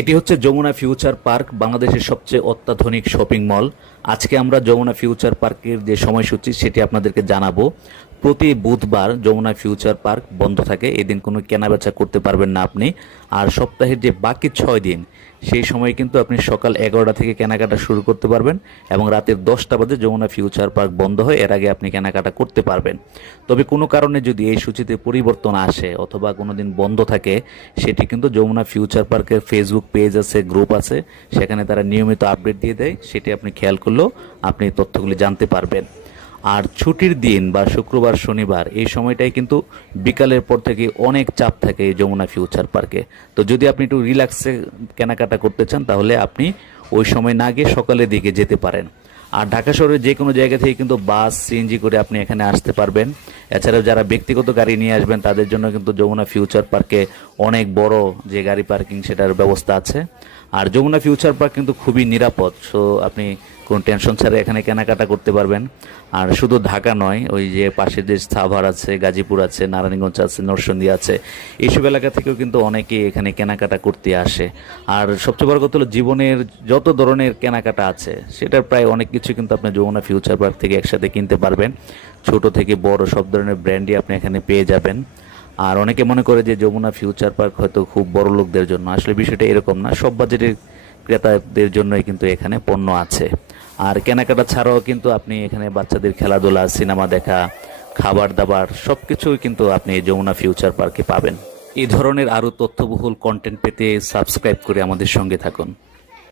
এটি হচ্ছে Jamuna future park, বাংলাদেশের সবচেয়ে অত্যাধুনিক শপিং মল। আজকে আমরা যমুনা ফিউচার পার্কের যে সময়সূচি, সেটি আপনাদেরকে জানাব। প্রতি বুধবার যমুনা ফিউচার পার্ক বন্ধ থাকে। এদিন কোনো কেনাবেচা করতে পারবেন না আপনি। আর সপ্তাহের যে বাকি ছয় দিন, সেই সময় কিন্তু আপনি সকাল এগারোটা থেকে কেনাকাটা শুরু করতে পারবেন এবং রাতের দশটা বাজে যমুনা ফিউচার পার্ক বন্ধ হয় এর আগে আপনি কেনাকাটা করতে পারবেন। তবে কোনো কারণে যদি এই সূচিতে পরিবর্তন আসে অথবা কোনো দিন বন্ধ থাকে, সেটি কিন্তু যমুনা ফিউচার পার্কের ফেসবুক পেজ আছে, গ্রুপ আছে, সেখানে তারা নিয়মিত আপডেট দিয়ে দেয়, সেটি আপনি খেয়াল করলেও আপনি তথ্যগুলি জানতে পারবেন। আর ছুটির দিন বা শুক্রবার, শনিবার এই সময়টাই কিন্তু বিকালের পর থেকে অনেক চাপ থাকে এই যমুনা ফিউচার পার্কে। তো যদি আপনি একটু রিল্যাক্সে কেনাকাটা করতে চান, তাহলে আপনি ওই সময় না গিয়ে সকালের দিকে যেতে পারেন। আর ঢাকা শহরের যে কোনো জায়গা থেকে কিন্তু বাস সিএনজি করে আপনি এখানে আসতে পারবেন। এছাড়াও যারা ব্যক্তিগত গাড়ি নিয়ে আসবেন, তাদের জন্য কিন্তু যমুনা ফিউচার পার্কে অনেক বড় যে গাড়ি পার্কিং সেটার ব্যবস্থা আছে। আর যমুনা ফিউচার পার্ক কিন্তু খুবই নিরাপদ। সো আপনি টেনশন ছাড়া এখানে কেনাকাটা করতে পারবেন। আর শুধু ঢাকা নয়, ওই যে পাশের যে সাভার আছে, গাজীপুর আছে, নারায়ণগঞ্জ আছে, নরসিংদী আছে, এইসব এলাকা থেকেও কিন্তু অনেকেই এখানে কেনাকাটা করতে আসে। আর সবচেয়ে বড় কথা হলো জীবনের যত ধরনের কেনাকাটা আছে, সেটার প্রায় অনেক কিছু কিন্তু আপনি যমুনা ফিউচার পার্ক থেকে একসাথে কিনতে পারবেন। ছোট থেকে বড় সব ধরনের ব্র্যান্ডই আপনি এখানে পেয়ে যাবেন। আর অনেকে মনে করে যে যমুনা ফিউচার পার্ক হয়তো খুব বড় লোকদের জন্য। আসলে বিষয়টা এরকম না, সব বাজেটের ক্রেতাদের জন্যই কিন্তু এখানে পণ্য আছে। আর কেনাকাটা ছাড়াও কিন্তু আপনি এখানে বাচ্চাদের খেলাধুলা, সিনেমা দেখা খাবার দাবার সব কিছুই কিন্তু আপনি যমুনা ফিউচার পার্কে পাবেন। এই ধরনের আরও তথ্যবহুল কন্টেন্ট পেতে সাবস্ক্রাইব করে আমাদের সঙ্গে থাকুন।